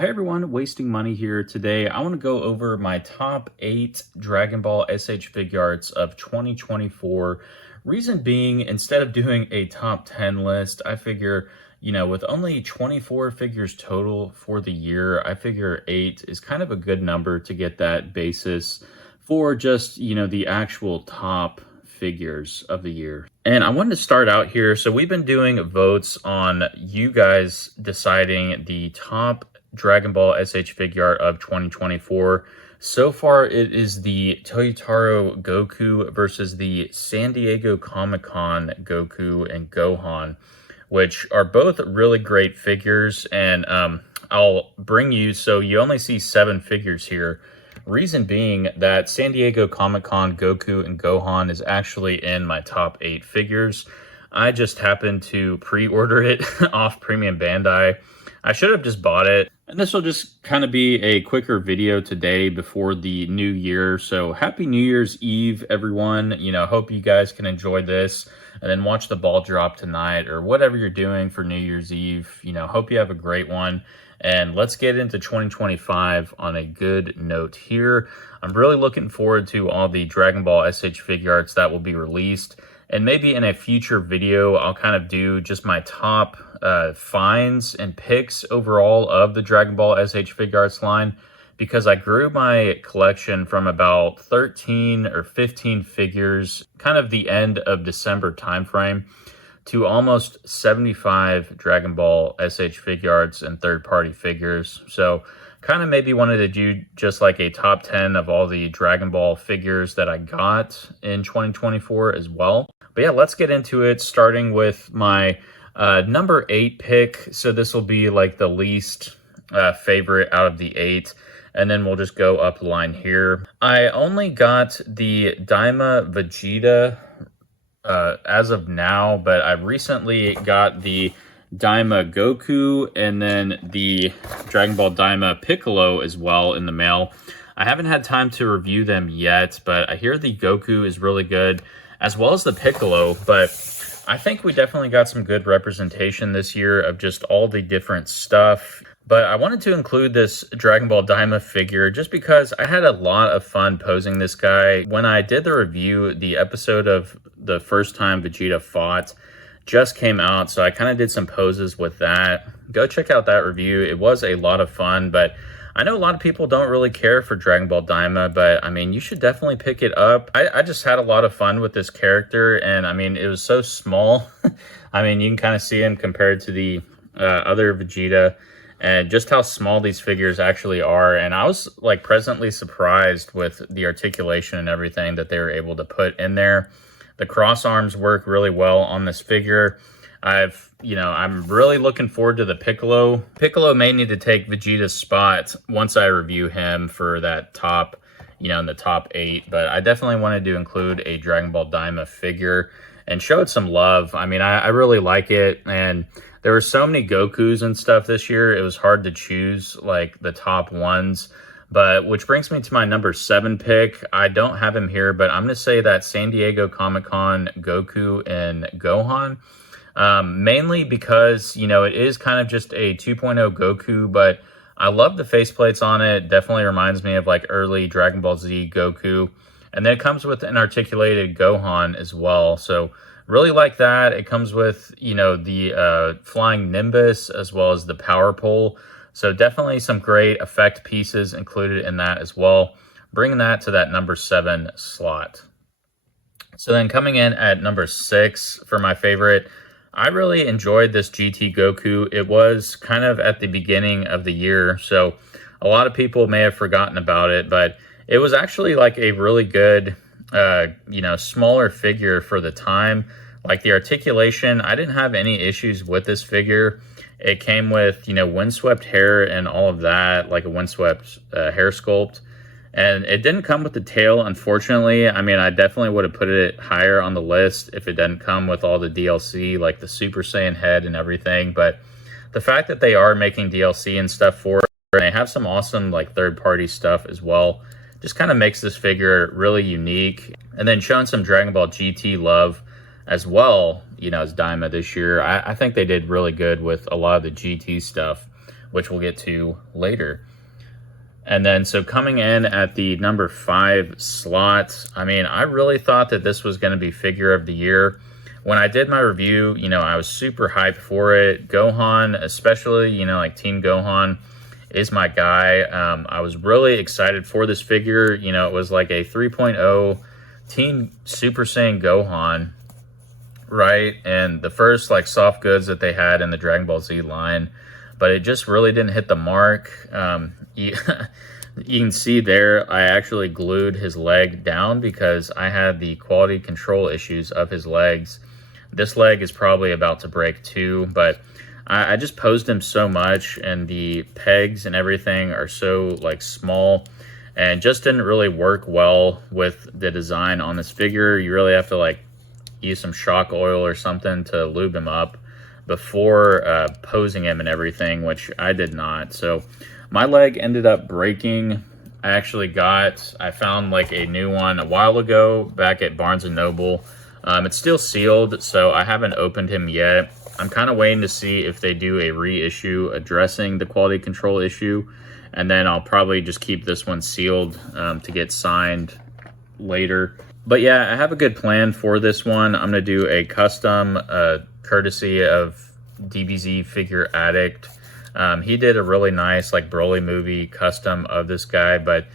Hey everyone, Wasting Money here. Today I want to go over my top 8 Dragon Ball SH Figuarts of 2024. Reason being, instead of doing a top 10 list, I figure, with only 24 figures total for the year, I figure 8 is kind of a good number to get that basis for just, the actual top figures of the year. And I wanted to start out here. So we've been doing votes on you guys deciding the top Dragon Ball SH Figuart of 2024. So far, it is the Toyotaro Goku versus the San Diego Comic-Con Goku and Gohan, which are both really great figures. And I'll bring you, so you only see 7 figures here. Reason being that San Diego Comic-Con Goku and Gohan is actually in my top 8 figures. I just happened to pre-order it off Premium Bandai. I should have just bought it. And this will just kind of be a quicker video today before the new year. So happy New Year's Eve, everyone. Hope you guys can enjoy this and then watch the ball drop tonight or whatever you're doing for New Year's Eve. Hope you have a great one. And let's get into 2025 on a good note here. I'm really looking forward to all the Dragon Ball SH Figuarts that will be released. And maybe in a future video, I'll kind of do just my top finds and picks overall of the Dragon Ball SH Figuarts line, because I grew my collection from about 13 or 15 figures, kind of the end of December timeframe, to almost 75 Dragon Ball SH Figuarts and third-party figures. So kind of maybe wanted to do just like a top 10 of all the Dragon Ball figures that I got in 2024 as well. But yeah, let's get into it, starting with my number 8 pick. So this will be like the least favorite out of the 8. And then we'll just go up the line here. I only got the Daima Vegeta as of now, but I recently got the Daima Goku and then the Dragon Ball Daima Piccolo as well in the mail. I haven't had time to review them yet, but I hear the Goku is really good, as well as the Piccolo. But I think we definitely got some good representation this year of just all the different stuff. But I wanted to include this Dragon Ball Daima figure just because I had a lot of fun posing this guy. When I did the review, the episode of the first time Vegeta fought just came out, so I kind of did some poses with that. Go check out that review. It was a lot of fun, but I know a lot of people don't really care for Dragon Ball Daima, but I mean, you should definitely pick it up. I just had a lot of fun with this character, and I mean, it was so small. I mean, you can kind of see him compared to the other Vegeta, and just how small these figures actually are. And I was like pleasantly surprised with the articulation and everything that they were able to put in there. The cross arms work really well on this figure. I'm really looking forward to the Piccolo. Piccolo may need to take Vegeta's spot once I review him for that top, in the top 8. But I definitely wanted to include a Dragon Ball Daima figure and show it some love. I mean, I really like it. And there were so many Gokus and stuff this year, it was hard to choose like the top ones. But which brings me to my number 7 pick. I don't have him here, but I'm going to say that San Diego Comic-Con Goku and Gohan. Mainly because, it is kind of just a 2.0 Goku, but I love the faceplates on it. Definitely reminds me of like early Dragon Ball Z Goku. And then it comes with an articulated Gohan as well. So really like that. It comes with, the flying Nimbus as well as the power pole. So definitely some great effect pieces included in that as well. Bringing that to that number 7 slot. So then coming in at number 6 for my favorite, I really enjoyed this GT Goku. It was kind of at the beginning of the year, so a lot of people may have forgotten about it, but it was actually like a really good, smaller figure for the time. Like the articulation, I didn't have any issues with this figure. It came with, windswept hair and all of that, like a windswept hair sculpt. And it didn't come with the tail, unfortunately. I mean, I definitely would have put it higher on the list if it didn't come with all the DLC, like the Super Saiyan head and everything. But the fact that they are making DLC and stuff for it, and they have some awesome like third-party stuff as well, just kind of makes this figure really unique. And then showing some Dragon Ball GT love as well, as Daima this year. I think they did really good with a lot of the GT stuff. which we'll get to later. And then, so coming in at the number 5 slot, I mean, I really thought that this was going to be figure of the year. When I did my review, you know, I was super hyped for it. Gohan, especially, you know, like Team Gohan is my guy. I was really excited for this figure. You know, it was like a 3.0 Team Super Saiyan Gohan, right? And the first, like, soft goods that they had in the Dragon Ball Z line, but it just really didn't hit the mark. You can see there, I actually glued his leg down because I had the quality control issues of his legs. This leg is probably about to break too, but I just posed him so much, and the pegs and everything are so like small, and just didn't really work well with the design on this figure. You really have to like use some shock oil or something to lube him up before posing him and everything, which I did not. So my leg ended up breaking. I found like a new one a while ago back at Barnes & Noble. It's still sealed, so I haven't opened him yet. I'm kind of waiting to see if they do a reissue addressing the quality control issue, and then I'll probably just keep this one sealed to get signed later. But yeah, I have a good plan for this one. I'm going to do a custom courtesy of DBZ Figure Addict. He did a really nice like Broly movie custom of this guy, but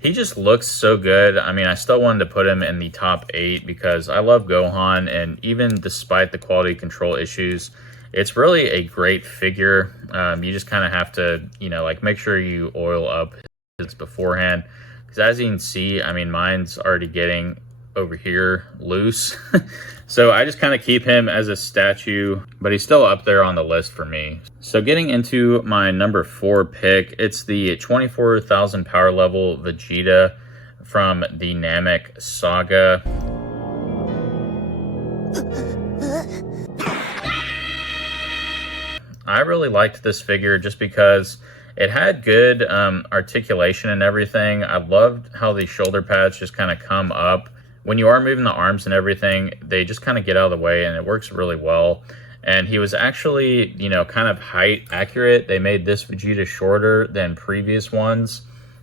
he just looks so good. I mean, I still wanted to put him in the top 8 because I love Gohan, and even despite the quality control issues, it's really a great figure. You just kind of have to, you know, like make sure you oil up his beforehand, because as you can see, I mean, mine's already getting over here loose. So I just kind of keep him as a statue, but he's still up there on the list for me. So getting into my number 4 pick, it's the 24,000 power level Vegeta from the Namek saga. I really liked this figure just because it had good articulation and everything. I loved how the shoulder pads just kind of come up. When you are moving the arms and everything, they just kind of get out of the way, and it works really well. And he was actually, you know, kind of height accurate. They made this Vegeta shorter than previous ones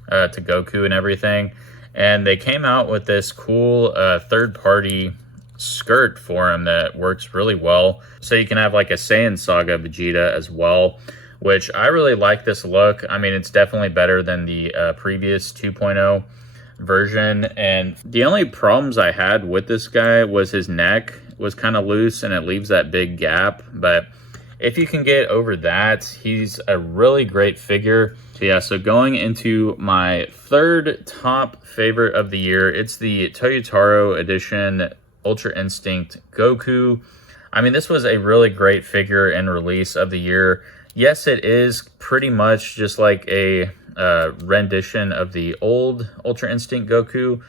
to Goku and everything. And they came out with this cool third-party skirt for him that works really well. So you can have like a Saiyan Saga Vegeta as well, which I really like this look. I mean, it's definitely better than the previous 2.0 version. And the only problems I had with this guy was his neck was kind of loose and it leaves that big gap. But if you can get over that, he's a really great figure. So yeah, so going into my 3rd top favorite of the year, it's the Toyotaro edition Ultra Instinct Goku. I mean, this was a really great figure and release of the year. Yes, it is pretty much just like a rendition of the old Ultra Instinct Goku,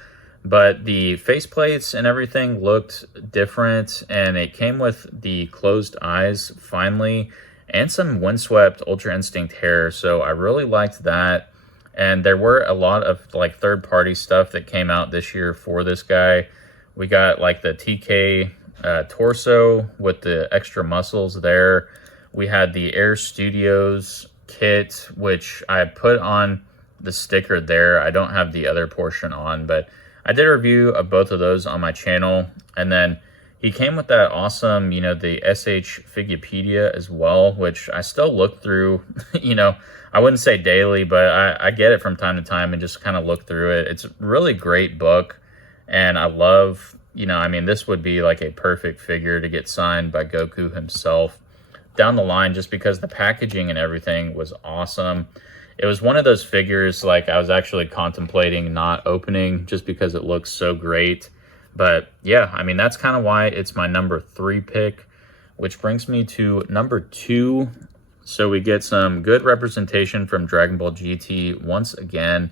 but the faceplates and everything looked different, and it came with the closed eyes finally, and some windswept Ultra Instinct hair, so I really liked that. And there were a lot of like third-party stuff that came out this year for this guy. We got like the TK torso with the extra muscles there. We had the Air Studios kit, which I put on the sticker there. I don't have the other portion on, but I did a review of both of those on my channel. And then he came with that awesome, you know, the SH Figupedia as well, which I still look through, you know, I wouldn't say daily, but I get it from time to time and just kind of look through it. It's a really great book, and I love, you know, I mean, this would be like a perfect figure to get signed by Goku himself down the line, just because the packaging and everything was awesome. It was one of those figures like I was actually contemplating not opening just because it looks so great. But yeah, I mean, that's kind of why it's my number 3 pick, which brings me to number 2. So we get some good representation from Dragon Ball GT once again.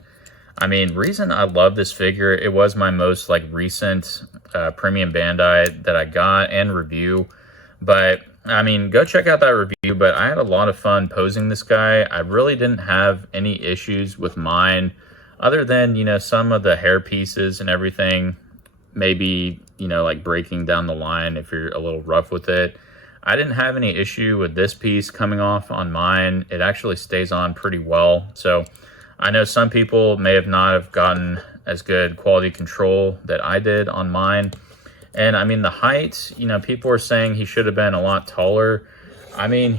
I mean, reason I love this figure, it was my most like recent premium Bandai that I got and review. But I mean, go check out that review, but I had a lot of fun posing this guy. I really didn't have any issues with mine, other than, you know, some of the hair pieces and everything, maybe, you know, like breaking down the line if you're a little rough with it. I didn't have any issue with this piece coming off on mine. It actually stays on pretty well. So I know some people may have not have gotten as good quality control that I did on mine. And I mean, the height, you know, people were saying he should have been a lot taller. I mean,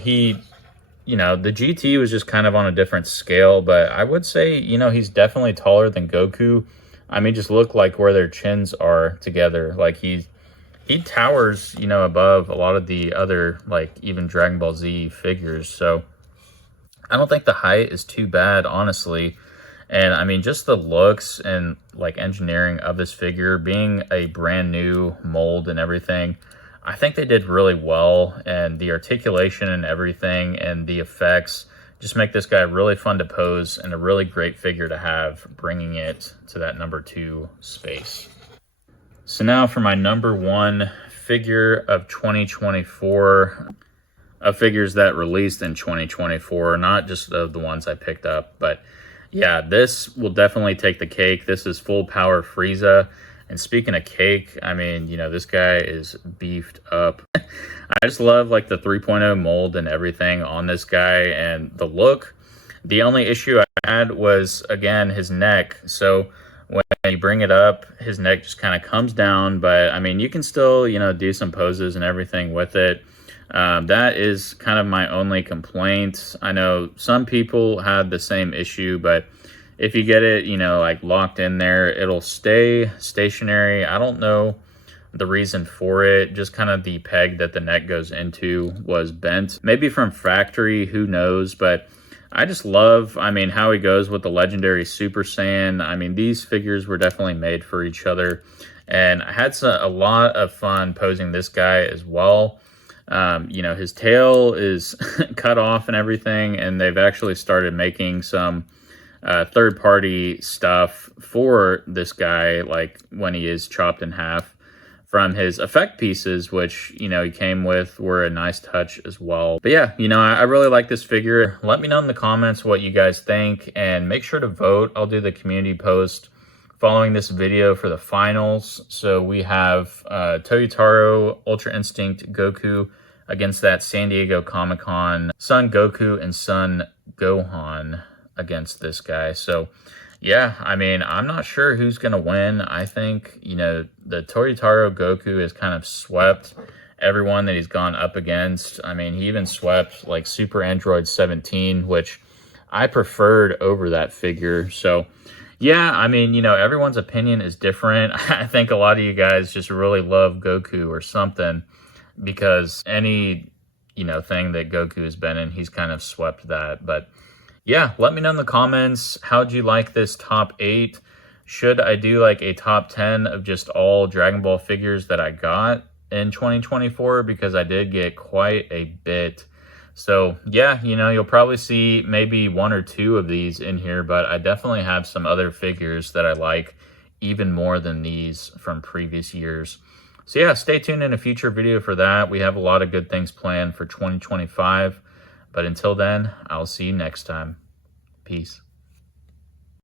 you know, the GT was just kind of on a different scale, but I would say, you know, he's definitely taller than Goku. I mean, just look like where their chins are together. Like he towers, you know, above a lot of the other, like even Dragon Ball Z figures. So I don't think the height is too bad, honestly. And I mean, just the looks and like engineering of this figure, being a brand new mold and everything, I think they did really well. And the articulation and everything and the effects just make this guy really fun to pose and a really great figure to have, bringing it to that number 2 space. So now for my number 1 figure of 2024, of figures that released in 2024, not just of the ones I picked up, but yeah, this will definitely take the cake. This is Full Power Frieza. And speaking of cake, I mean, you know, this guy is beefed up. I just love like the 3.0 mold and everything on this guy and the look. The only issue I had was, again, his neck. So when you bring it up, his neck just kind of comes down. But I mean, you can still, you know, do some poses and everything with it. That is kind of my only complaint. I know some people had the same issue, but if you get it, you know, like locked in there, it'll stay stationary. I don't know the reason for it. Just kind of the peg that the neck goes into was bent. Maybe from factory, who knows? But I just love, I mean, how he goes with the legendary Super Saiyan. I mean, these figures were definitely made for each other. And I had a lot of fun posing this guy as well. You know, his tail is cut off and everything, and they've actually started making some third-party stuff for this guy, like when he is chopped in half, from his effect pieces, which, you know, he came with, were a nice touch as well. But yeah, you know, I really like this figure. Let me know in the comments what you guys think, and make sure to vote. I'll do the community post following this video for the finals. So we have Toyotaro Ultra Instinct Goku against that San Diego Comic-Con Son Goku and Son Gohan against this guy. So yeah, I mean, I'm not sure who's going to win. I think, you know, the Toyotaro Goku has kind of swept everyone that he's gone up against. I mean, he even swept like Super Android 17, which I preferred over that figure. So yeah, I mean, you know, everyone's opinion is different. I think a lot of you guys just really love Goku or something, because any, you know, thing that Goku has been in, he's kind of swept that. But yeah, let me know in the comments, how'd you like this top 8? Should I do like a top 10 of just all Dragon Ball figures that I got in 2024? Because I did get quite a bit. So yeah, you know, you'll probably see maybe 1 or 2 of these in here, but I definitely have some other figures that I like even more than these from previous years. So yeah, stay tuned in a future video for that. We have a lot of good things planned for 2025. But until then, I'll see you next time. Peace.